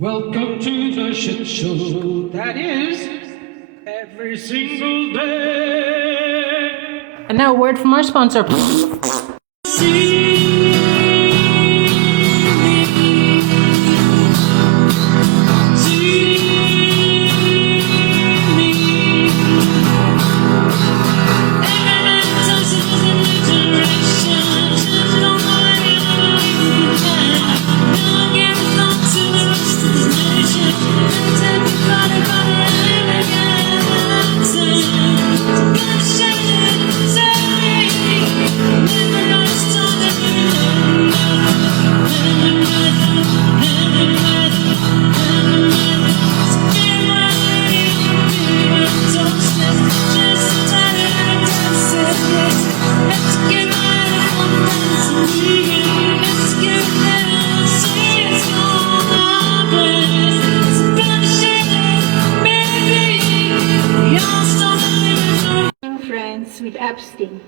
Welcome to the shit show that is every single day. And now a word from our sponsor. With Epstein.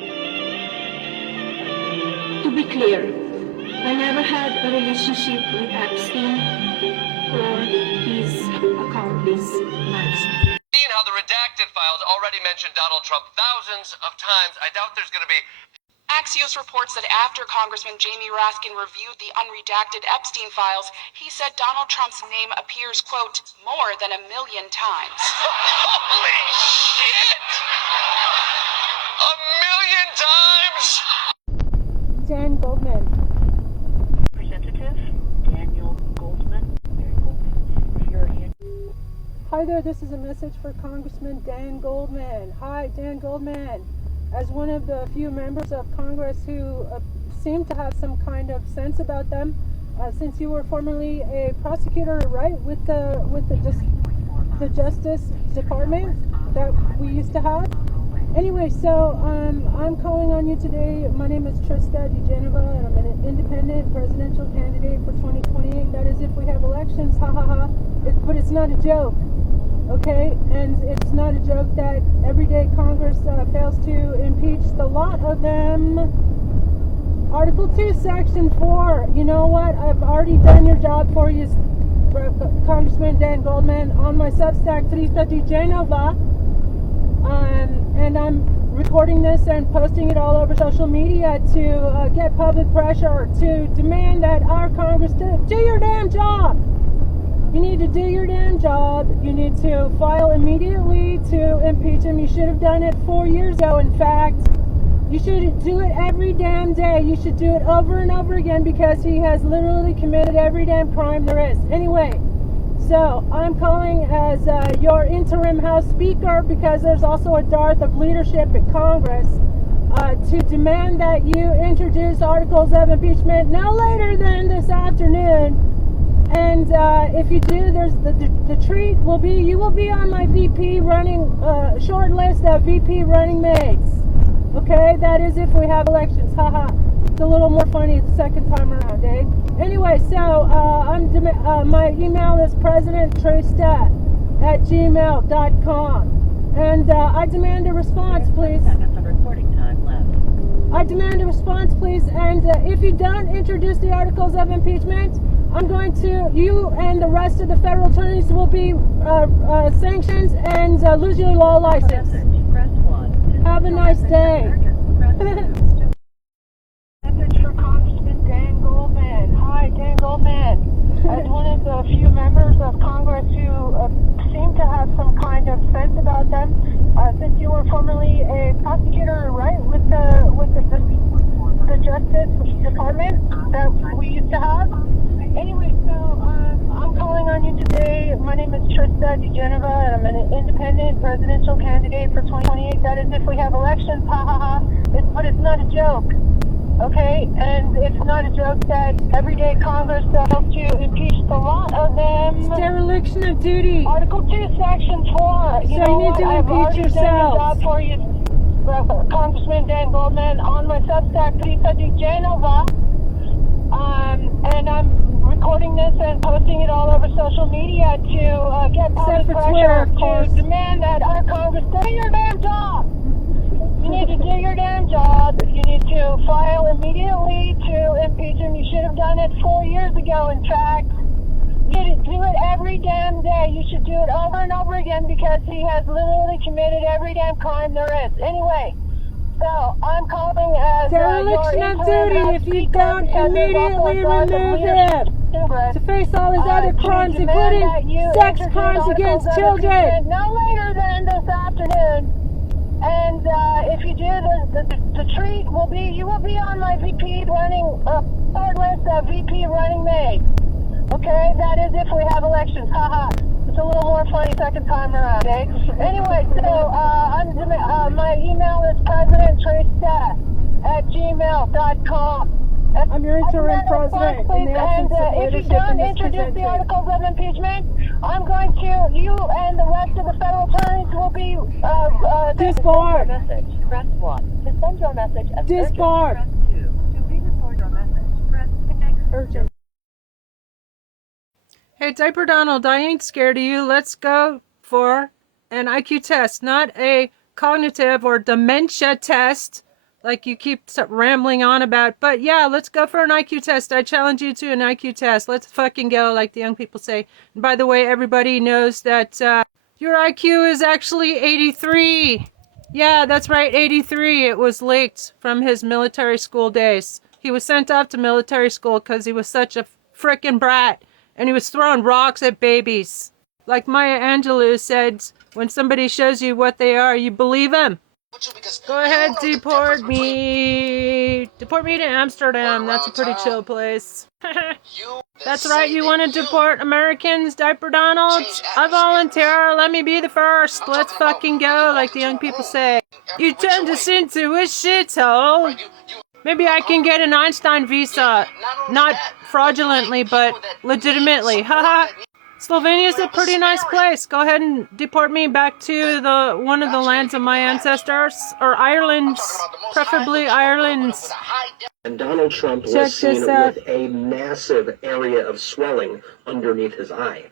To be clear, I never had a relationship with Epstein or his accomplice, Max. Seeing how the redacted files already mentioned Donald Trump thousands of times, I doubt there's going to be... Axios reports that after Congressman Jamie Raskin reviewed the unredacted Epstein files, he said Donald Trump's name appears, quote, more than 1 million times. Holy shit! 1 million times? Dan Goldman. Representative Daniel Goldman. If you're in. Hi there, this is a message for Congressman Dan Goldman. Hi, Dan Goldman. As one of the few members of Congress who seem to have some kind of sense about them, since you were formerly a prosecutor, right, with the Justice Department that we used to have. Anyway, so I'm calling on you today. My name is Trista DeGenova, and I'm an independent presidential candidate for 2028. That is, if we have elections, ha ha ha. But it's not a joke, okay? And it's not a joke that every day Congress fails to impeach the lot of them. Article 2, Section 4. You know what? I've already done your job for you, Congressman Dan Goldman, on my Substack, Trista DeGenova. And I'm recording this and posting it all over social media to get public pressure to demand that our Congress do your damn job. You need to do your damn job. You need to file immediately to impeach him. You should have done it 4 years ago, in fact. You should do it every damn day. You should do it over and over again because he has literally committed every damn crime there is. Anyway. So, I'm calling as your interim House Speaker because there's also a dearth of leadership in Congress to demand that you introduce articles of impeachment no later than this afternoon. And if you do, there's the treat will be, you will be on my VP running, short list of VP running mates. Okay, that is if we have elections, haha. It's a little more funny the second time around, eh? Anyway, so my email is presidenttrista@gmail.com. And I demand a response, please. Seconds of recording time left. I demand a response, please. And if you don't introduce the articles of impeachment, I'm going to, you and the rest of the federal attorneys will be sanctioned and lose your law license. Press 1. Have a nice day. Message for Congressman Dan Goldman. Hi, Dan Goldman. As one of the few members of Congress who seem to have some kind of sense about them, since you were formerly a prosecutor, right, with the Justice Department that we used to have. Anyway, so I'm calling on you today. My name is Trista DeGenova, and I'm an independent presidential candidate for 2028. That is, if we have elections, ha ha ha. But it's not a joke. Okay, and it's not a joke that every day Congress helps to impeach the lot of them. Dereliction of duty. Article 2, Section 4. So you need to impeach yourselves. I've already done a job for you, Congressman Dan Goldman, on my Substack, Trista DeGenova. And I'm recording this and posting it all over social media to get public pressure to demand that our Congress do your damn job. You need to do your damn job. You need to file immediately to impeach him. You should have done it 4 years ago, in fact. okay? You should do it over and over again because he has literally committed every damn crime there is. Anyway, so I'm calling as dereliction your of duty if you don't immediately remove him to face all his other crimes, including sex crimes against children. No later than this afternoon. And if you do, the treat will be, you will be on my VP running, cordless VP running mate. Okay, that is if we have elections. Haha. It's a little more funny second time around, eh? Anyway, so my email is presidenttracestat@gmail.com. I'm your interim president in the absence of if you leadership don't in this introduce the presidency. articles of impeachment, I'm going to, you and the rest of the federal attorneys will be, Disbarred. Message, press 1. To send your message as Disbarred. urgent, press 2. To re-record your message, press Urgent. Hey, Diaper Donald, I ain't scared of you. Let's go for an IQ test, not a cognitive or dementia test like you keep rambling on about. But yeah, let's go for an IQ test. I challenge you to an IQ test. Let's fucking go, like the young people say. And by the way, everybody knows that your IQ is actually 83. Yeah, that's right, 83. It was leaked from his military school days. He was sent off to military school because he was such a frickin' brat. And he was throwing rocks at babies. Like Maya Angelou said, when somebody shows you what they are, you believe them. Go ahead, deport me. Deport me to Amsterdam. That's a pretty chill place. That's right, you want to deport Americans, Diaper Donald? I volunteer. Let me be the first. Let's fucking go, like the young people say. You turned us into a shithole. Maybe I can get an Einstein visa. Not fraudulently, but legitimately. Haha. Slovenia's a pretty nice place. Go ahead and deport me back to one of the lands of my ancestors. Or Ireland's. Preferably Ireland's. And Donald Trump was seen with a massive area of swelling underneath his eye.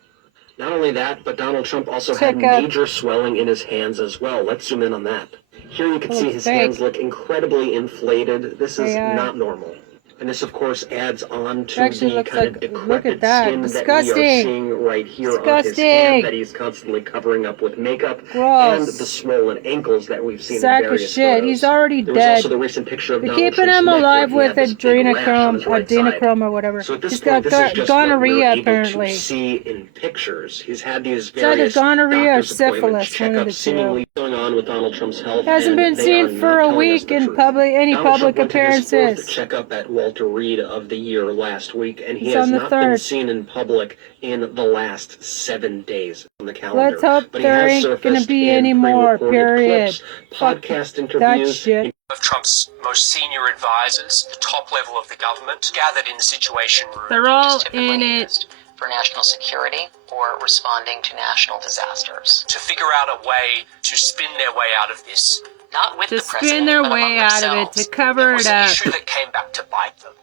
Not only that, but Donald Trump also had major swelling in his hands as well. Let's zoom in on that. Here you can see his hands look incredibly inflated. This is not normal. And this, of course, adds on to the kind of decrepit skin that we are seeing right here on his hand that he's constantly covering up with makeup. And the swollen ankles that we've seen in various photos. He's already dead. There was also the recent picture of They're Donald keeping Trump's him neck alive where with he had this big rash on his right side. adrenochrome or whatever. So at this He's point, got this is just what gonorrhea, we're able apparently. to see in pictures. He's had these It's either various gonorrhea or doctor's appointments, syphilis, one of the checkups seemingly going on with Donald Trump's health. Hasn't been seen for a week in any public appearances. Donald Trump went to his fourth checkup at Walter Reed of the year last week, and he has not been seen in public in the last 7 days on the calendar. Let's hope there ain't gonna be any more, period. Podcast interviews. Of Trump's most senior advisors, the top level of the government, gathered in the Situation Room. They're all in it. For national security or responding to national disasters. To figure out a way to spin their way out of this. Not with to the president, spin their but way among out of it, themselves. to cover It was it an up. issue that came back to bite them.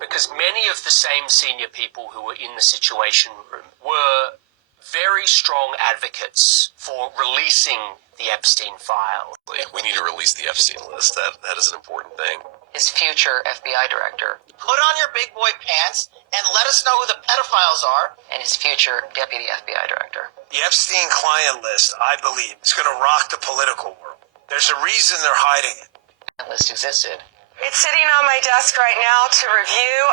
Because many of the same senior people who were in the Situation Room were very strong advocates for releasing the Epstein file. We need to release the Epstein list. That is an important thing. His future FBI director. Put on your big boy pants and let us know who the pedophiles are. And his future deputy FBI director. The Epstein client list, I believe, is going to rock the political world. There's a reason they're hiding it. That list existed. It's sitting on my desk right now to review.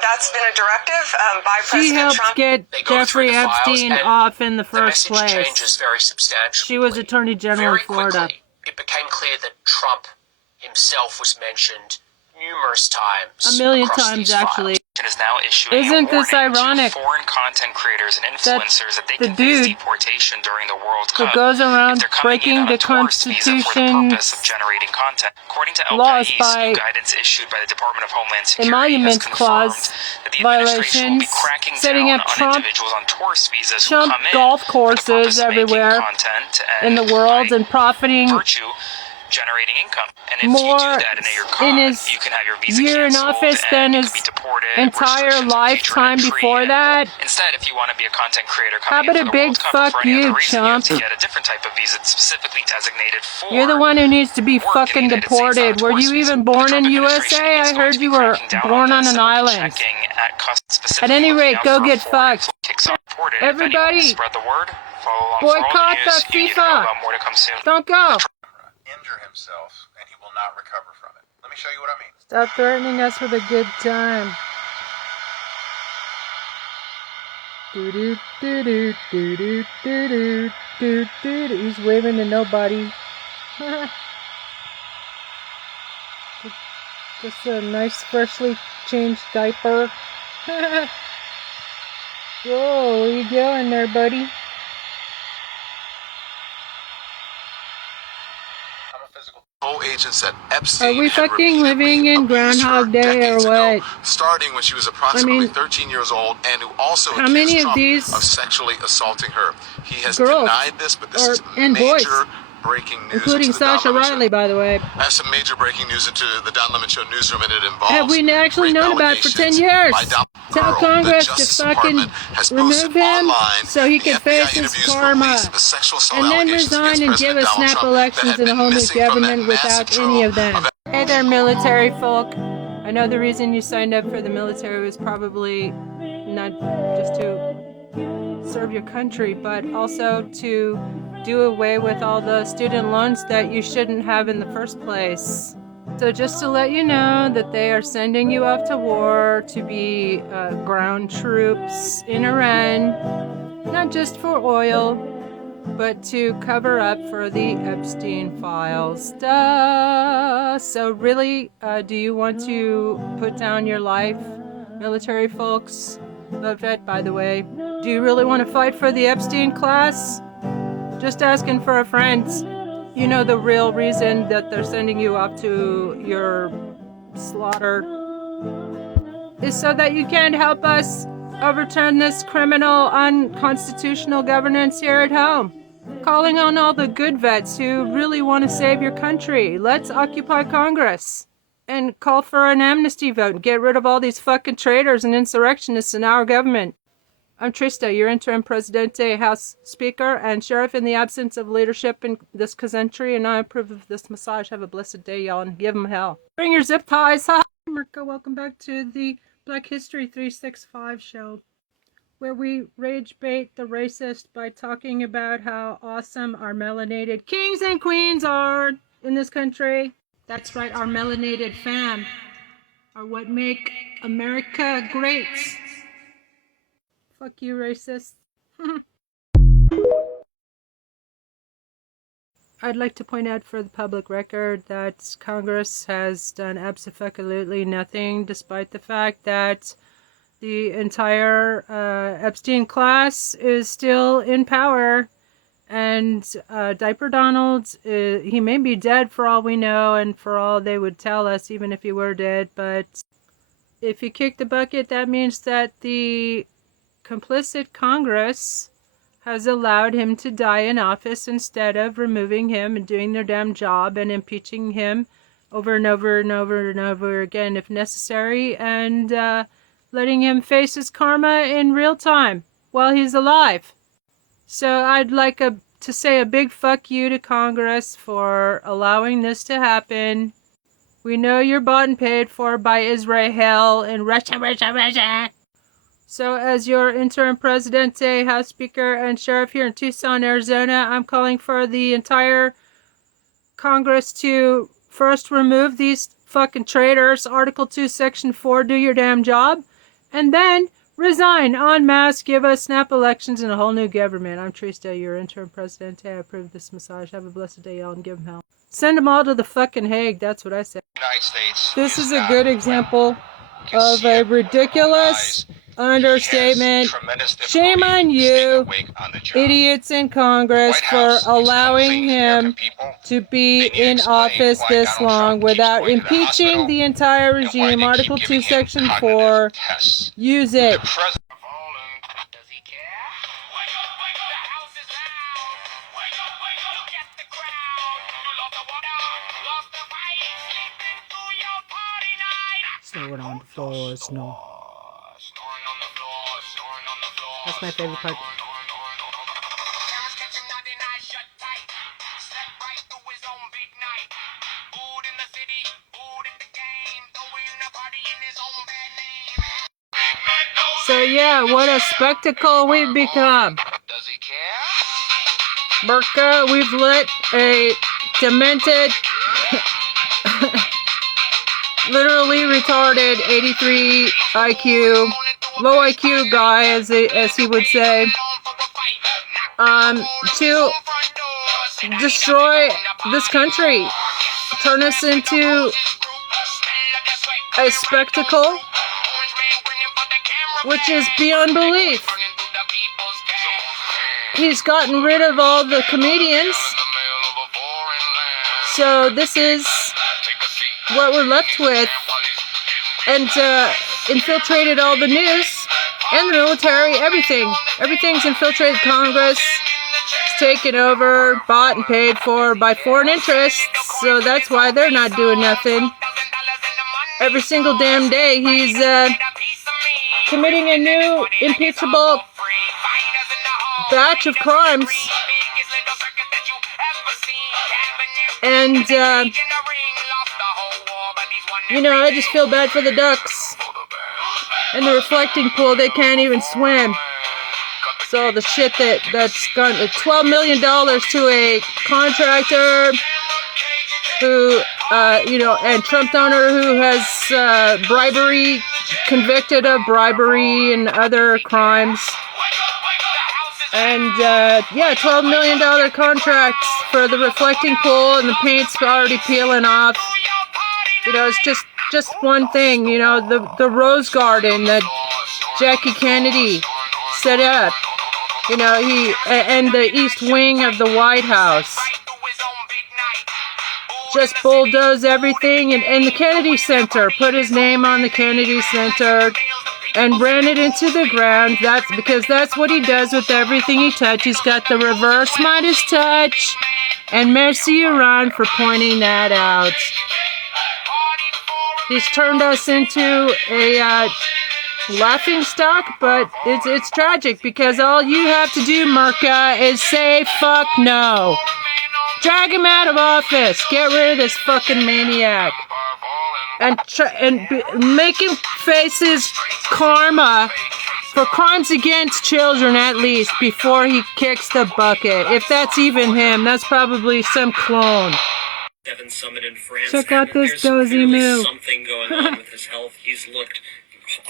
That's been a directive by President Trump. She helped get Jeffrey Epstein off in the first place. The message place. changes very substantially. She was Attorney General in Florida. Quickly, it became clear that Trump himself was mentioned numerous times. A million times, actually. Is now issuing Isn't this ironic? To foreign content creators and influencers that they the can face dude deportation during the World Cup who goes around if they're coming breaking in on the a tourist visa for the purpose of generating content. According to El laws País, by new guidance issued by the Department of Homeland Security emoluments has clause that the administration will be violations, cracking setting down up on Trump, individuals on tourist visas Trump who come in golf for the purpose courses of making everywhere content in the world and profiting generating income. And if more you do that and you're caught, in his you can have your visa year in canceled office than and you his can be deported, entire restrictions on future lifetime entry, before and that. Instead, if you want to be a content creator How coming about in a for the big World Cup fuck or for any you, other reason, you have chump? to get a different type of visa specifically designated for. You're the one who needs to be work fucking in the United States, deported. Were you tourist even visa. born The in Trump USA? administration is I going heard to be you were cracking down born on this an and will be island. checking at At any rate, go get fucked. Everybody, Spread the word. Follow along for all the boycott news. that You need to know FIFA. about more to come soon. Don't go. Injure himself, and he will not recover from it. Let me show you what I mean. Stop threatening us with a good time. He's waving to nobody. Just a nice freshly changed diaper. Whoa, where you going there, buddy? Agents at Are Epstein we had fucking living in Groundhog Day or what? starting when she was approximately 13 years old, and who also how many accused of Trump these of sexually assaulting her. He has girls denied this, but this is and major boys, breaking news. including into the Don Sasha Lemon Riley, Show. by the way. I have some major breaking news into the Don Lemon Show newsroom, and it involves Have we actually known about for 10 years? Tell Congress to fucking remove him so he can face his karma. And then resign and give us snap elections and a whole new government without any of them. Hey there, military folk. I know the reason you signed up for the military was probably not just to serve your country, but also to do away with all the student loans that you shouldn't have in the first place. So just to let you know that they are sending you off to war to be ground troops in Iran, not just for oil, but to cover up for the Epstein files. Duh! So really, do you want to put down your life, military folks? Love vet, by the way. Do you really want to fight for the Epstein class? Just asking for a friend. You know the real reason that they're sending you off to your slaughter is so that you can't help us overturn this criminal, unconstitutional governance here at home. Calling on all the good vets who really want to save your country. Let's occupy Congress and call for an amnesty vote and get rid of all these fucking traitors and insurrectionists in our government. I'm Trista, your interim Presidente, House Speaker, and Sheriff in the absence of leadership in this country, and I approve of this massage. Have a blessed day, y'all, and give them hell. Bring your zip ties. Hi, America. Welcome back to the Black History 365 show, where we rage bait the racist by talking about how awesome our melanated kings and queens are in this country. That's right, our melanated fam are what make America great. Fuck you, racist. I'd like to point out for the public record that Congress has done absolutely nothing, despite the fact that the entire Epstein class is still in power. And Diaper Donald, he may be dead for all we know, and for all they would tell us, even if he were dead. But if he kicked the bucket, that means that the complicit Congress has allowed him to die in office instead of removing him and doing their damn job and impeaching him over and over and over and over again if necessary, and letting him face his karma in real time while he's alive. So I'd like to say a big fuck you to Congress for allowing this to happen. We know you're bought and paid for by Israel and Russia. So as your interim Presidente, House Speaker, and Sheriff here in Tucson, Arizona, I'm calling for the entire Congress to first remove these fucking traitors, Article 2, Section 4, do your damn job, and then resign en masse, give us snap elections and a whole new government. I'm Trista, your interim Presidente. I approve this massage. Have a blessed day, y'all, and give them hell. Send them all to the fucking Hague. That's what I say. United States. This is a good example of a ridiculous understatement. Shame on you, idiots in Congress, for allowing him to be in office this long without impeaching the entire regime. Article 2, Section 4. Use it. floor, snore. That's my favorite part. So yeah, what a spectacle we've become. Burka, we've lit a demented, literally retarded 83 IQ, low IQ guy, as he would say, to destroy this country, turn us into a spectacle, which is beyond belief. He's gotten rid of all the comedians, so this is what we're left with, and infiltrated all the news and the military, everything. Everything's infiltrated Congress. It's taken over, bought and paid for by foreign interests, so that's why they're not doing nothing. Every single damn day he's committing a new impeachable batch of crimes. And, you know, I just feel bad for the ducks. In the reflecting pool, they can't even swim. So the shit that's gone, $12 million to a contractor who, you know, and Trump donor who has bribery, convicted of bribery and other crimes. And, yeah, $12 million contracts for the reflecting pool, and the paint's already peeling off. You know, it's just one thing, you know, the Rose Garden that Jackie Kennedy set up, you know, and the East Wing of the White House. Just bulldoze everything, and the Kennedy Center, put his name on the Kennedy Center, and ran it into the ground. That's because that's what he does with everything he touches. He's got the reverse Midas touch, and merci Iran for pointing that out. He's turned us into a laughing stock, but it's tragic, because all you have to do, Merca, is say fuck no. Drag him out of office. Get rid of this fucking maniac. And make him face his karma for crimes against children, at least, before he kicks the bucket. If that's even him, that's probably some clone. Summit in France. Check out this dozy moo. Something going on with his health. He's looked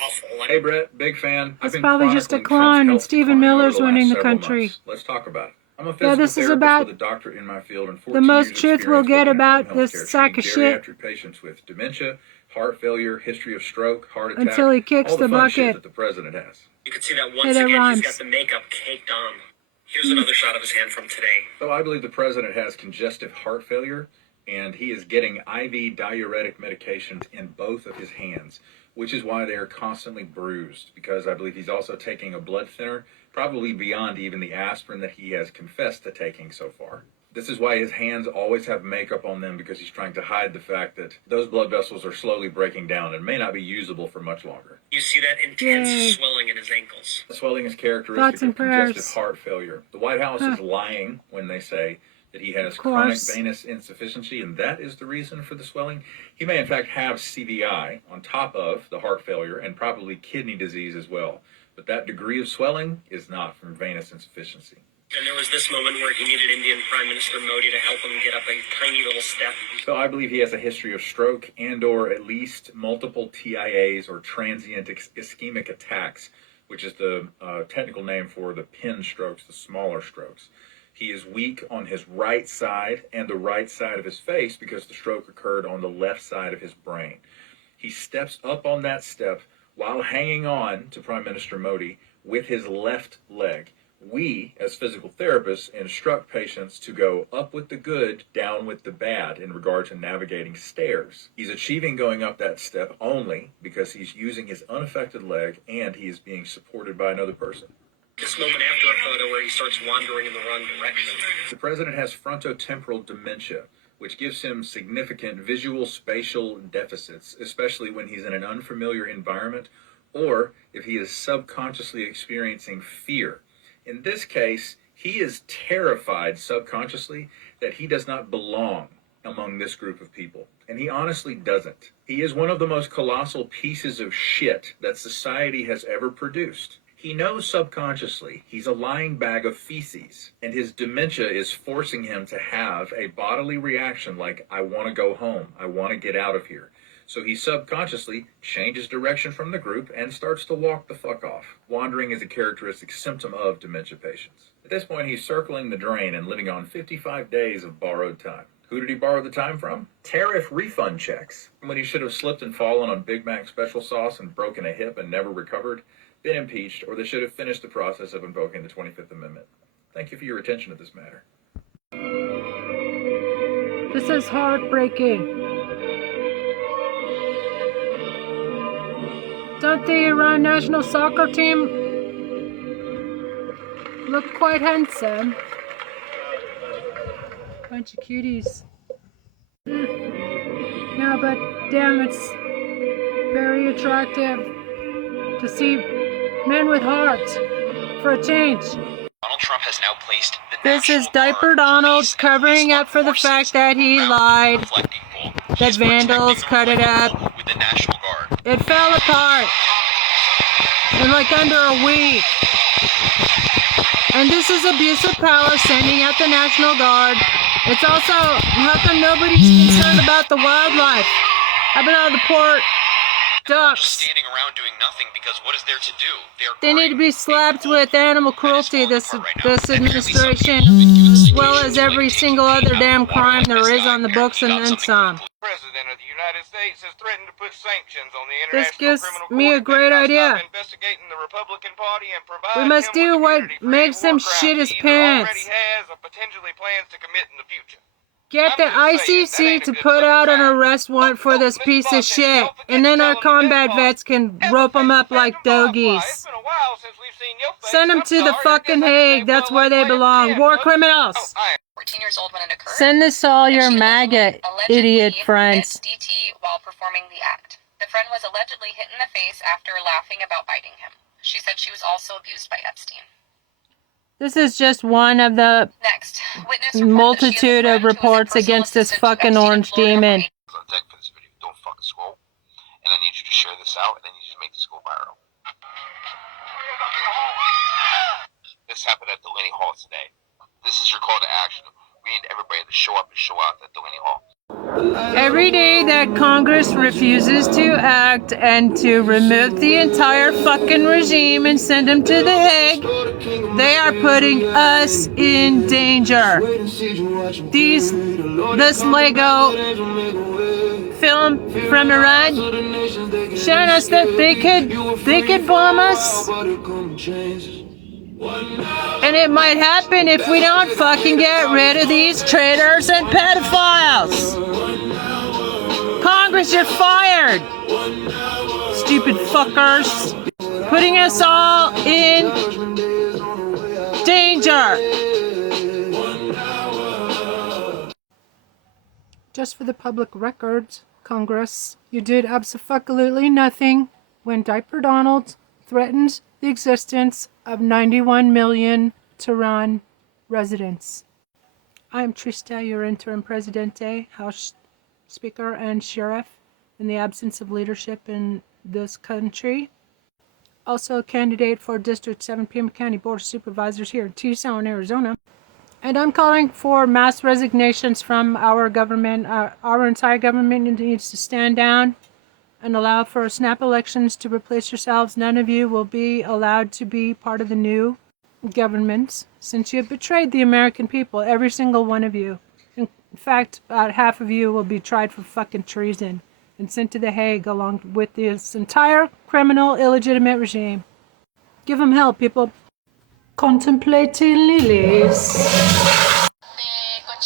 awful. Hey Brett, big fan. It's probably just a clone, and Stephen Miller's running the country. Let's talk about it. I'm a yeah, physical this is about with a doctorate in my field and the most truth we'll get about this sack of shit. Patients with dementia, heart failure, history of stroke, heart attack, until he kicks all the bucket. Shit that the president has. You can see that once again he's got the makeup caked on. Here's another shot of his hand from today. So I believe the president has congestive heart failure, and he is getting IV diuretic medications in both of his hands, which is why they are constantly bruised, because I believe he's also taking a blood thinner, probably beyond even the aspirin that he has confessed to taking so far. This is why his hands always have makeup on them, because he's trying to hide the fact that those blood vessels are slowly breaking down and may not be usable for much longer. You see that intense swelling in his ankles. The swelling is characteristic of congestive heart failure. The White House is lying when they say that he has chronic venous insufficiency, and that is the reason for the swelling. He may in fact have CVI on top of the heart failure, and probably kidney disease as well. But that degree of swelling is not from venous insufficiency. And there was this moment where he needed Indian Prime Minister Modi to help him get up a tiny little step. So I believe he has a history of stroke and or at least multiple TIAs, or transient ischemic attacks, which is the technical name for the pin strokes, the smaller strokes. He is weak on his right side and the right side of his face because the stroke occurred on the left side of his brain. He steps up on that step while hanging on to Prime Minister Modi with his left leg. We, as physical therapists, instruct patients to go up with the good, down with the bad in regard to navigating stairs. He's achieving going up that step only because he's using his unaffected leg and he is being supported by another person. This moment after a photo where he starts wandering in the wrong direction. The president has frontotemporal dementia, which gives him significant visual spatial deficits, especially when he's in an unfamiliar environment or if he is subconsciously experiencing fear. In this case, he is terrified subconsciously that he does not belong among this group of people. And he honestly doesn't. He is one of the most colossal pieces of shit that society has ever produced. He knows subconsciously he's a lying bag of feces, and his dementia is forcing him to have a bodily reaction like, I want to go home, I want to get out of here. So he subconsciously changes direction from the group and starts to walk the fuck off. Wandering is a characteristic symptom of dementia patients. At this point, he's circling the drain and living on 55 days of borrowed time. Who did he borrow the time from? Tariff refund checks. When he should have slipped and fallen on Big Mac special sauce and broken a hip and never recovered, been impeached, or they should have finished the process of invoking the 25th Amendment. Thank you for your attention to this matter. This is heartbreaking. Don't the Iran national soccer team look quite handsome? Bunch of cuties. No, but damn, it's very attractive to see men with hearts for a change. Donald Trump has now placed the This is Diaper Donald covering up for the fact that he lied, that vandals cut it up. with the National Guard. It fell apart in like under a week. And this is abuse of power, sending out the National Guard. It's also, how come nobody's concerned about the wildlife? How about all the poor ducks? Standing around doing nothing because what is there to do? They need to be slapped with animal cruelty, this administration, as well as every single other damn crime there is on the books and then some. President of the United States has threatened to put sanctions on the This International gives Criminal me a Court great idea. investigating the Republican Party and provide We must do what makes him shit his pants. already has or potentially plans to commit in the future. Get the ICC to put out an arrest warrant for this piece of shit, and then our combat vets can rope them up like doggies. Send them to the fucking Hague, that's where they belong. War criminals! 14 years old when it occurred. Send this to all your MAGA idiot friends. DT while performing the act. The friend was allegedly hit in the face after laughing about biting him. She said she was also abused by Epstein. This is just one of the multitude of reports against this fucking orange demon. Don't fucking scroll. And I need you to share this out, and then you just make this go viral. This happened at Delaney Hall today. This is your call to action. We need everybody to show up and show out at Delaney Hall. Every day that Congress refuses to act and to remove the entire fucking regime and send them to the Hague, they are putting us in danger. This Lego film from Iran showing us that they could bomb us. And it might happen if we don't fucking get rid of these traitors and pedophiles. Congress, you're fired. Stupid fuckers. Putting us all in danger. Just for the public record, Congress, you did absolutely nothing when Diaper Donald threatened the existence of 91 million Tehran residents. I am Trista, your interim Presidente, House Speaker and Sheriff, in the absence of leadership in this country. Also a candidate for District 7 Pima County Board of Supervisors here in Tucson, Arizona. And I'm calling for mass resignations from our government. Our entire government needs to stand down and allow for snap elections to replace yourselves. None of you will be allowed to be part of the new government since you have betrayed the American people, every single one of you. In fact, about half of you will be tried for fucking treason and sent to the Hague along with this entire criminal, illegitimate regime. Give them hell, people. Contemplating lilies.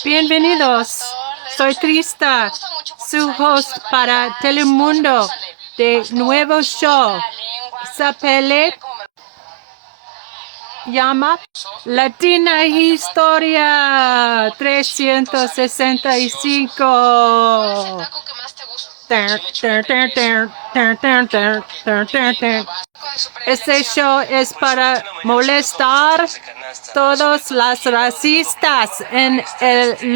Bienvenidos. Soy Trista, su host para Telemundo de nuevo show. Sapele llama Latina Historia 365. Este show es para molestar todos las racistas en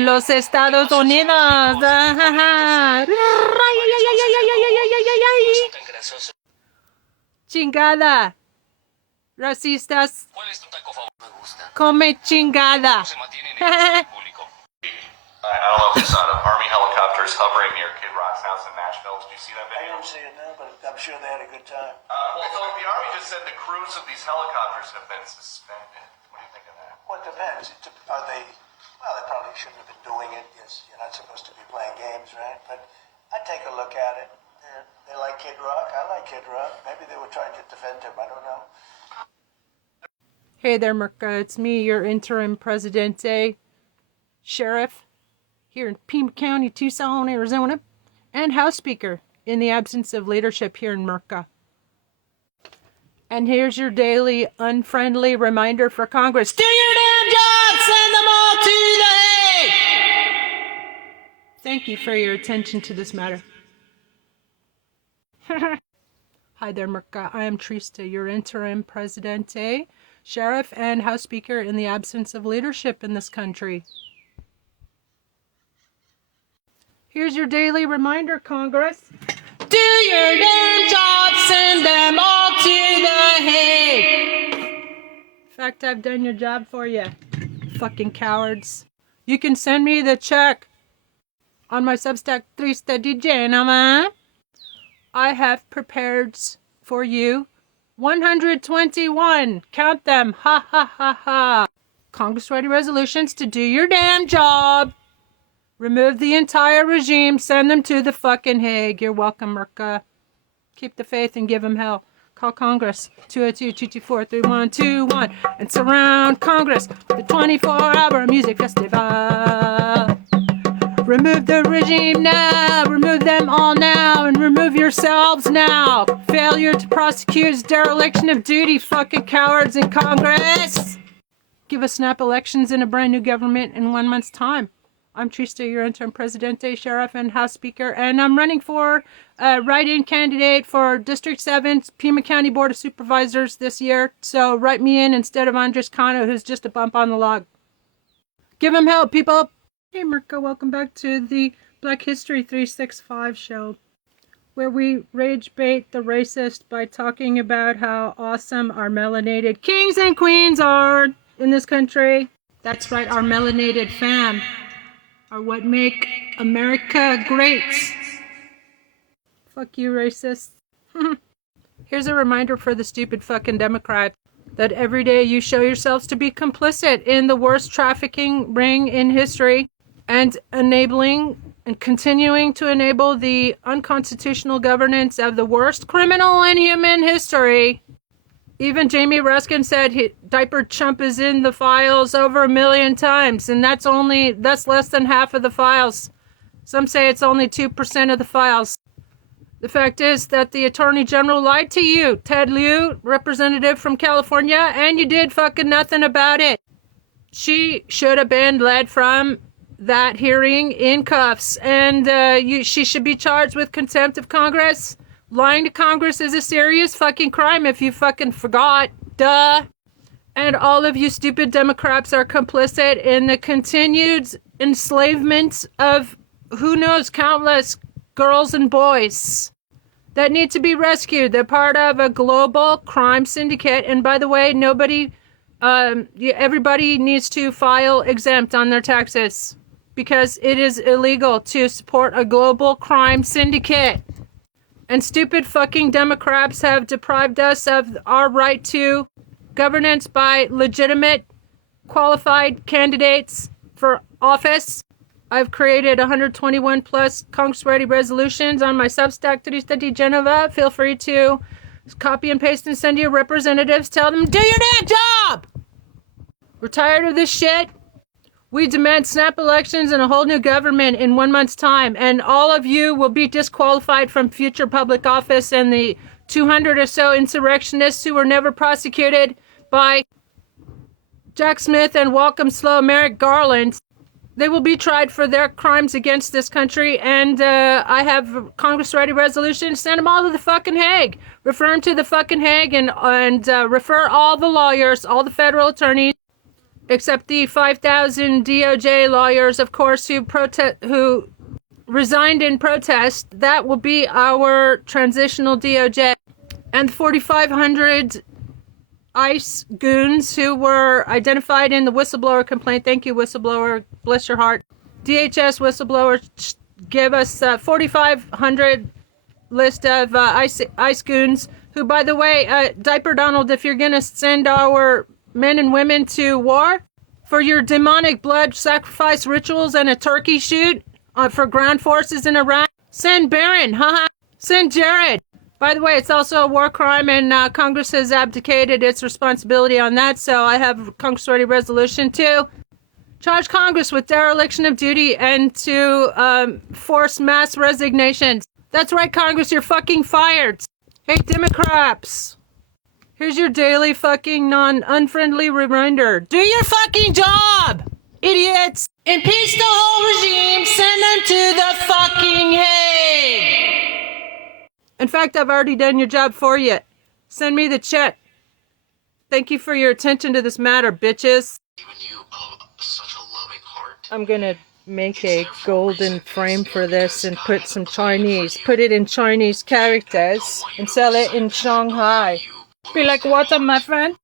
los Estados Unidos. Chingada. Racistas. Come chingada. I don't know if you saw it. Army helicopters hovering near Kid Rock's house in Nashville. Did you see that video? I didn't see it now, but I'm sure they had a good time. Well, so the Army just said the crews of these helicopters have been suspended. What do you think of that? What depends. Are they? Well, they probably shouldn't have been doing it. Yes, you're not supposed to be playing games, right? But I'd take a look at it. They like Kid Rock. I like Kid Rock. Maybe they were trying to defend him. I don't know. Hey there, Merca. It's me, your interim Presidente, Sheriff, here in Pima County, Tucson, Arizona, and House Speaker in the absence of leadership here in Merca. And here's your daily unfriendly reminder for Congress. Do your damn job! Send them all to the Hague! Thank you for your attention to this matter. Hi there, Merca. I am Trista, your interim Presidente, Sheriff, and House Speaker in the absence of leadership in this country. Here's your daily reminder, Congress. Do your damn job, send them all to the Hague. In fact, I've done your job for you, fucking cowards. You can send me the check on my Substack 3 Genova. I have prepared for you 121, count them, ha ha ha ha, Congress-ready resolutions to do your damn job. Remove the entire regime, send them to the fucking Hague. You're welcome, Merca. Keep the faith and give them hell. Call Congress, 202-224-3121, and surround Congress with the 24-hour music festival. Remove the regime now, remove them all now, and remove yourselves now. Failure to prosecute is dereliction of duty, fucking cowards in Congress. Give us snap elections and a brand new government in 1 month's time. I'm Trista, your interim Presidente, Sheriff, and House Speaker, and I'm running for a write-in candidate for District 7's Pima County Board of Supervisors this year. So write me in instead of Andres Cano, who's just a bump on the log. Give him help, people. Hey, Merca, welcome back to the Black History 365 show, where we rage bait the racist by talking about how awesome our melanated kings and queens are in this country. That's right, our melanated fam are what make America great. Fuck you, racists. Here's a reminder for the stupid fucking Democrats that every day you show yourselves to be complicit in the worst trafficking ring in history and enabling and continuing to enable the unconstitutional governance of the worst criminal in human history. Even Jamie Raskin said diaper chump is in the files over 1 million times, and that's less than half of the files. Some say it's only 2% of the files. The fact is that the Attorney General lied to you, Ted Lieu, representative from California, and you did fucking nothing about it. She should have been led from that hearing in cuffs, and she should be charged with contempt of Congress. Lying to Congress is a serious fucking crime if you fucking forgot. Duh. And all of you stupid Democrats are complicit in the continued enslavement of, who knows, countless girls and boys that need to be rescued. They're part of a global crime syndicate. And by the way, everybody needs to file exempt on their taxes because it is illegal to support a global crime syndicate. And stupid fucking Democrats have deprived us of our right to governance by legitimate, qualified candidates for office. I've created 121 plus Congress-ready resolutions on my Substack, Trista de Genova. Feel free to copy and paste and send your representatives. Tell them, do your damn job! We're tired of this shit. We demand snap elections and a whole new government in 1 month's time, and all of you will be disqualified from future public office, and the 200 or so insurrectionists who were never prosecuted by Jack Smith and Welcome Slow Merrick Garland. They will be tried for their crimes against this country, and I have Congress-ready resolution. Send them all to the fucking Hague. Refer them to the fucking Hague, and refer all the lawyers, all the federal attorneys, except the 5,000 DOJ lawyers, of course, who resigned in protest. That will be our transitional DOJ. And 4,500 ICE goons who were identified in the whistleblower complaint. Thank you, whistleblower. Bless your heart. DHS whistleblower gave us 4,500 list of ICE goons who, by the way, Diaper Donald, if you're going to send our men and women to war for your demonic blood sacrifice rituals and a turkey shoot for ground forces in Iraq, send Barron, haha. Send Jared. By the way, it's also a war crime, and Congress has abdicated its responsibility on that, so I have Congress-ready resolution to charge Congress with dereliction of duty and to force mass resignations. That's right, Congress, you're fucking fired. Hey, Democrats. Here's your daily fucking unfriendly reminder. Do your fucking job, idiots. Impeach the whole regime. Send them to the fucking Hague. In fact, I've already done your job for you. Send me the check. Thank you for your attention to this matter, bitches. I'm gonna make a golden frame for this and put it in Chinese characters and sell it in Shanghai. Be like, what up, my friend?